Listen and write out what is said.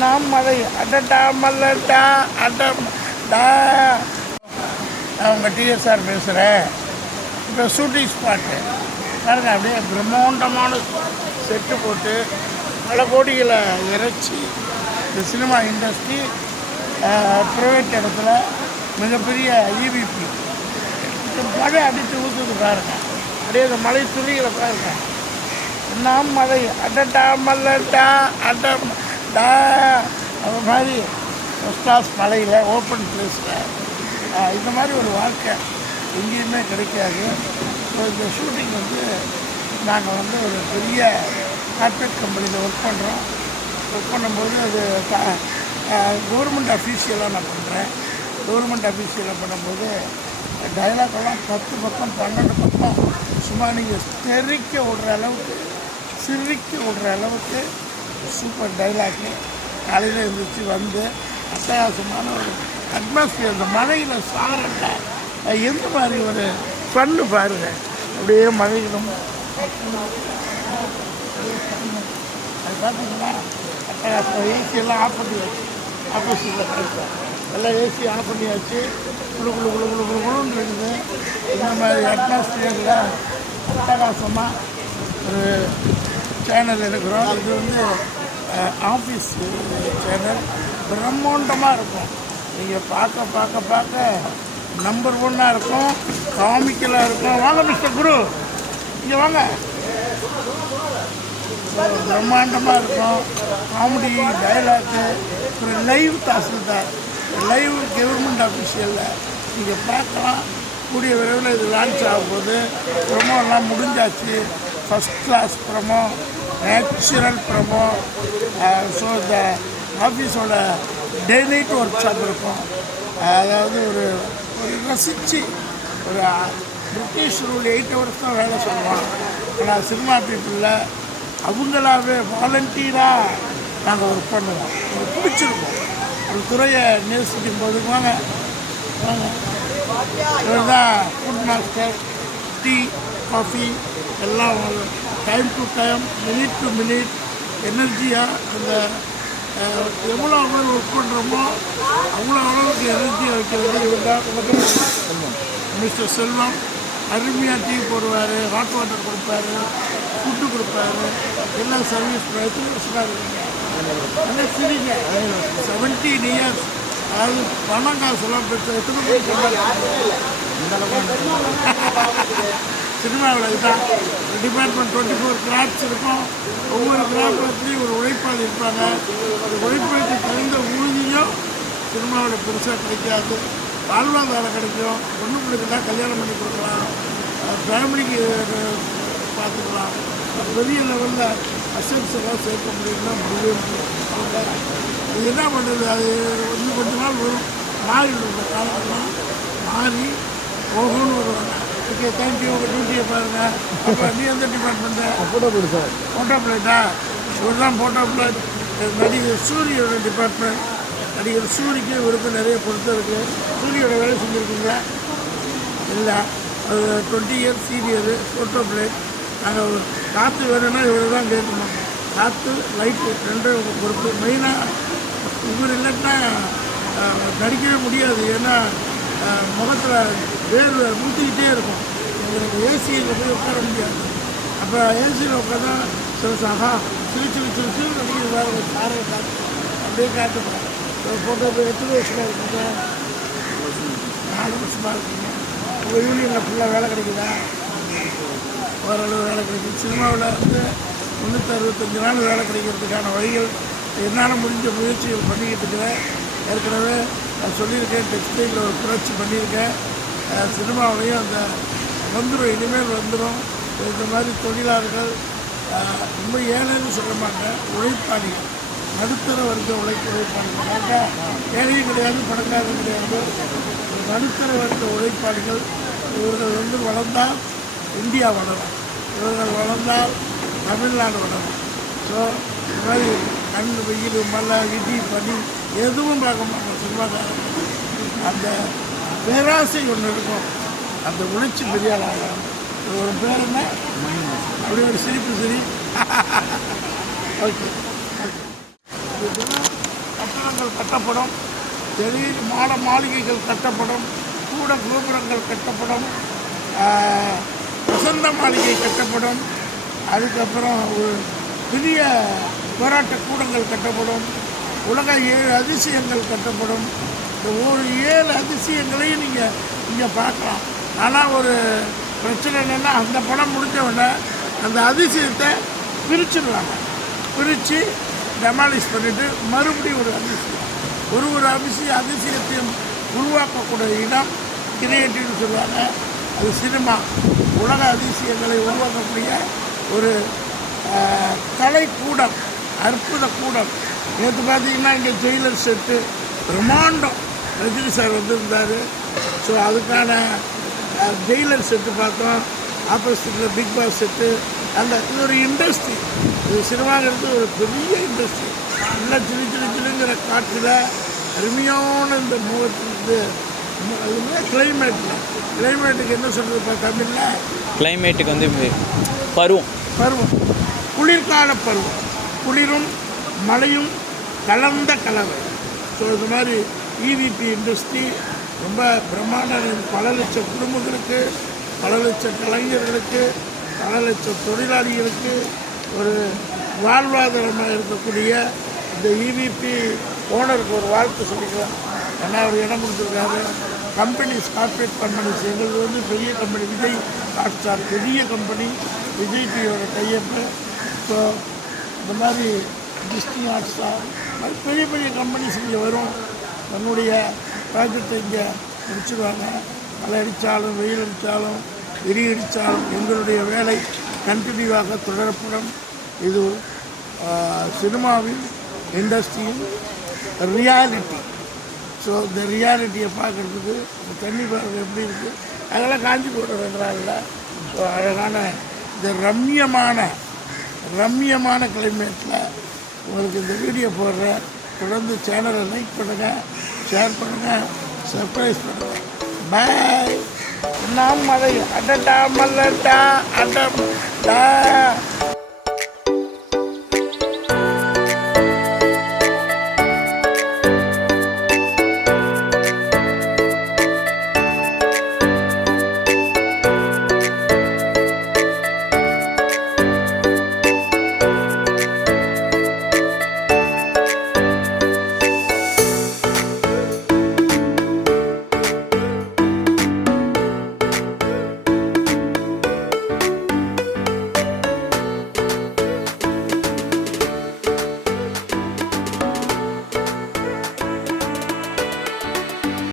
நாம் மழை அடடா மல்லடா அடம் டா. நான் உங்கள் டிஎஸ்ஆர் பேசுகிறேன் இப்போ ஷூட்டிங் ஸ்பாட்டு பாருங்க அப்படியே பிரம்மாண்டமான செட்டு போட்டு பல கோடிகளை இறைச்சி இந்த சினிமா இண்டஸ்ட்ரி ப்ரைவேட் இடத்துல மிகப்பெரிய E மழை அடித்து ஊற்றுது பாருங்க. அப்படியே இந்த மலை துளிகளை பாருங்க. நாம் மழை அடட்டா மல்லட்டா அடம். டா அது மாதிரி ஃபஸ்ட் கிளாஸ் மலையில் ஓப்பன் பிளேஸில் இந்த மாதிரி ஒரு வாழ்க்கை எங்கேயுமே கிடைக்காது. ஸோ இந்த ஷூட்டிங் வந்து நாங்கள் வந்து ஒரு பெரிய கார்பரேட் கம்பெனியில் ஒர்க் பண்ணுறோம் ஒர்க் பண்ணும்போது அது கவர்மெண்ட் அஃபீஷியலாக நான் பண்ணுறேன் கவர்மெண்ட் அஃபீஷியலாக பண்ணும்போது டைலாக்கெல்லாம் பத்து பக்கம் பன்னெண்டு பக்கம் சும்மா நீங்கள் தெரிக்க விடுற அளவுக்கு சிரிக்க விடுற அளவுக்கு சூப்பர் டைலாக்கு காலையில் இருந்துச்சு வந்து அட்டகாசமான ஒரு அட்மாஸ்பியர் அந்த மழையில் சாரல எந்த மாதிரி ஒரு ஃபன்னு பாருங்க. அப்படியே மழையிலும் அது பார்த்தீங்கன்னா அட்டகாசம் ஏசியெல்லாம் ஆஃப் பண்ணி வச்சு ஆப்போசிட்டில் கிடைக்கும் எல்லாம் ஏசி ஆஃப் பண்ணியாச்சு. குளு குளு குளு குளு குளு குளுன்னு இருக்குது. இந்த மாதிரி அட்மாஸ்பியரில் அட்டகாசமாக ஒரு சேனல் இருக்கிறோம் இது வந்து ஆஃபீஸ் சேனல் பிரம்மாண்டமாக இருக்கும். நீங்கள் பார்க்க பார்க்க பார்க்க நம்பர் ஒன்னாக இருக்கும் காமிக்கலாக இருக்கும். வாங்க மிஸ்டர் குரு. இங்கே வாங்க. பிரம்மாண்டமாக இருக்கும். காமெடி டைலாக்கு ஒரு லைவ் தாசில்தார் லைவ் கவர்மெண்ட் ஆஃபீஷியலில் நீங்கள் பார்க்கலாம். கூடிய விரைவில் இது லான்ச் ஆகும்போது ப்ரமோலாம் முடிஞ்சாச்சு. First class promo natural promo so இந்த ஆஃபீஸோட டே நைட் ஒர்க் ஷாப் இருக்கும். அதாவது ஒரு ஒரு ரசித்து ஒரு பிரிட்டிஷ் ரூல் எயிட் ஹவர்ஸ் தான் வேலை சொல்லுவான் ஆனால் சினிமா பீப்புளில் அவங்களாவே வாலண்டியராக நாங்கள் ஒர்க் பண்ணுவோம். ஒரு பிடிச்சிருக்கோம். ஒரு துறையை நேசிக்கும் போது வாங்க வாங்க. இவர் தான் ஃபுட் மாஸ்டர் டீ காஃபி எல்லாம் time to time minute to minute எனர்ஜியாக அந்த எவ்வளோ அவ்வளோ ஒர்க் பண்ணுறோமோ அவ்வளோ அளவுக்கு எனர்ஜியாக வைக்கிறது இவங்க மிஸ்டர் செல்வம் அருமையாக டீ போடுவார் ஹாட் வாட்டர் கொடுப்பாரு ஃபுட்டு கொடுப்பாரு எல்லாம் சர்வீஸ் எத்தனை வருஷமாக இருக்குங்க. நல்லா சிரிங்க செவன்டீன் இயர்ஸ் அதாவது பணம் காசுலாம் பெற்ற எத்தனை பேர் சினிமாவில் இதுதான் டிபார்ட்மெண்ட் டுவெண்ட்டி ஃபோர் கிராப்ஸ் இருக்கும். ஒவ்வொரு கிராமத்துலேயும் ஒரு உழைப்பாளி இருப்பாங்க. அந்த உழைப்புக்கு தகுந்த ஊதியம் சினிமாவில் பெருசாக கிடைக்காது. வாழ்வாதாரம் கிடைக்கும். ஒன்று பிள்ளைக்கெல்லாம் கல்யாணம் பண்ணி கொடுக்கலாம். ஃபேமிலிக்கு பார்த்துக்கலாம். பெரிய லெவலில் அசட்ஸ் எல்லாம் சேர்க்க முடியும்னா முடியவே முடியும் இது என்ன பண்ணுறது அது இன்னும் கொஞ்ச நாள் வரும். மாறி இந்த காலத்தெல்லாம் மாறி போகணும்னு வருவாங்க ஓகே தேங்க்யூ உங்கள் டியூட்டியை பாருங்கள் அப்போ நீ எந்த டிபார்ட்மெண்ட்டு ஃபோட்டோ போடு சார் ஃபோட்டோ பிளேட்டா இவர் தான் ஃபோட்டோ பிளேட் நடிகர் சூரியோட டிபார்ட்மெண்ட் நடிகர் சூரிக்கு இவருக்கு நிறைய பொருத்தம் இருக்குது சூரியோட வேலை செஞ்சுருக்கீங்களா இல்லை. அது டுவெண்ட்டி இயர்ஸ் சீரியரு ஃபோட்டோ பிளேட் நாங்கள் காற்று வேணும்னா இவரை தான் கேட்கணும் காற்று லைட்டு ரெண்டும் பொறுப்பு மெயினாக இவர் இல்லைன்னா நடிக்கவே முடியாது. ஏன்னா முகத்தில் வேர்வை ஊற்றிக்கிட்டே இருக்கும். எங்களுக்கு ஏசியில் போய் உட்கார முடியாது. அப்போ ஏசியில் உட்காந்தா சில சகா சிரிச்சு சிரிச்சு நடிக்கிற வேறு ஒரு காரை காட்டு அப்படியே காட்டுப்பேன் ஃபோட்டோ போய் எத்தனை வருஷமாக இருக்குங்க நாலு வருஷமாக இருக்குங்க. உங்கள் யூனியனில் ஃபுல்லாக வேலை கிடைக்குதா? ஓரளவு வேலை கிடைக்கும் சினிமாவில் வந்து முந்நூற்றி அறுபத்தஞ்சு நாள் வேலை கிடைக்கிறதுக்கான வழிகள் என்னால் முடிஞ்ச முயற்சிகள் பண்ணிக்கிட்டு இருக்கிறேன். ஏற்கனவே நான் சொல்லியிருக்கேன் டெக்ஸ்டைலில் ஒரு புரட்சி பண்ணியிருக்கேன். சினிமாவிலையும் அந்த வந்துடும் இனிமேல் வந்துடும் இந்த மாதிரி தொழிலாளர்கள் ரொம்ப ஏழைன்னு சொல்ல மாட்டேன் உழைப்பாளிகள். நடுத்தர வர்க்க உழைப்பு உழைப்பாளிகள். ஏன்னா ஏழையும் கிடையாது பணக்காரரும் கிடையாது. நடுத்தர வர்க்க உழைப்பாளிகள் இவர்கள் வந்து வளர்ந்தால் இந்தியா வளரும். இவர்கள் வளர்ந்தால் தமிழ்நாடு வளரும். ஸோ இந்த மாதிரி கண் வெயில் மழை இடி பனி எதுவும் பார்க்க மாட்டோம் சுகாதாரம் அந்த பேராசை ஒன்று இருக்கும். அந்த உணர்ச்சி பெரியாளாக ஒரு பேர் என்ன? அப்படி ஒரு சிரிப்பு சிரி. ஓகே. ஓகே கட்டடங்கள் கட்டப்படும். பெரிய மாட மாளிகைகள் கட்டப்படும். கூட கோபுரங்கள் கட்டப்படும். வசந்த மாளிகை கட்டப்படும். அதுக்கப்புறம் ஒரு பெரிய போராட்ட கூடங்கள் கட்டப்படும். உலக ஏழு அதிசயங்கள் கட்டப்படும். இந்த ஒரு ஏழு அதிசயங்களையும் நீங்கள் இங்கே பார்க்கலாம். ஆனால் ஒரு பிரச்சனை என்னென்னா அந்த படம் முடிஞ்ச உடனே அந்த அதிசயத்தை பிரிச்சுடுவாங்க பிரித்து டெமாலிஷ் பண்ணிவிட்டு மறுபடியும் ஒரு அதிசயம். ஒரு ஒரு அதிசய அதிசயத்தையும் உருவாக்கக்கூடிய இடம் கிரியேட்டிவ்னு சொல்லுவாங்க. அது சினிமா. உலக அதிசயங்களை உருவாக்கக்கூடிய ஒரு கலைக்கூடம் அற்புத கூடம். நேற்று பார்த்தீங்கன்னா இங்கே ஜெயிலர் செட்டு பிரம்மாண்டம் ரஜினி சார் வந்திருந்தார். ஸோ அதுக்கான ஜெயிலர் செட்டு பார்த்தோம். ஆப்போசிட்டில் பிக் பாஸ் செட்டு. அந்த இது ஒரு இண்டஸ்ட்ரி இது சினிமாங்கிறது ஒரு பெரிய இண்டஸ்ட்ரி நல்லா சிலு சிலு சிலுங்கிற காற்றில் அருமையான இந்த முகத்துக்கு கிளைமேட்டில் கிளைமேட்டுக்கு என்ன? சொல்கிறதுப்பா தமிழில்? கிளைமேட்டுக்கு வந்து பருவம். பருவம். குளிர்கால பருவம். குளிரும் மழையும் கலந்த கலவை. ஸோ இது மாதிரி இவிபி இண்டஸ்ட்ரி ரொம்ப பிரம்மாண்ட பல லட்சம் குடும்பங்களுக்கு பல லட்சம் கலைஞர்களுக்கு பல லட்சம் தொழிலாளிகளுக்கு ஒரு வாழ்வாதாரமாக இருக்கக்கூடிய இந்த இவிபி ஓனருக்கு ஒரு வாழ்த்து சொல்லிக்கலாம் ஏன்னா அவர் இடம் கொடுத்துருக்காரு கம்பெனிஸ் கார்ப்பரேட் கம்பெனிஸ் எங்களுக்கு வந்து பெரிய கம்பெனி விஜய் ஹாட் ஸ்டார் பெரிய கம்பெனி விஜய் டிவியோட கையப்பு ஸோ இந்த மாதிரி டிஸ்னி ஹாட் ஸ்டார் மாதிரி பெரிய பெரிய கம்பெனிஸ் இங்கே வரும். தன்னுடைய ப்ராஜெக்டை இங்கே முடிச்சிடுவாங்க மழை அடித்தாலும் வெயில் அடித்தாலும் இடி அடித்தாலும் எங்களுடைய வேலை கண்டினியூவாக தொடரப்படும். இது சினிமாவின் இண்டஸ்ட்ரியின் ரியாலிட்டி ஸோ இந்த ரியாலிட்டியை பார்க்குறதுக்கு தண்ணி பார்க்க எப்படி இருக்குது அதெல்லாம் காஞ்சி போட ஸோ அழகான இந்த ரம்யமான ரம்யமான கிளைமேட்டில் உங்களுக்கு இந்த வீடியோ போடுறேன். தொடர்ந்து சேனலை லைக் பண்ணுங்கள் ஷேர் பண்ணுங்கள் சர்ப்ரைஸ் பண்ணுங்கள் பாய் நான் மழை அடடா மல்லடா அடம் டா.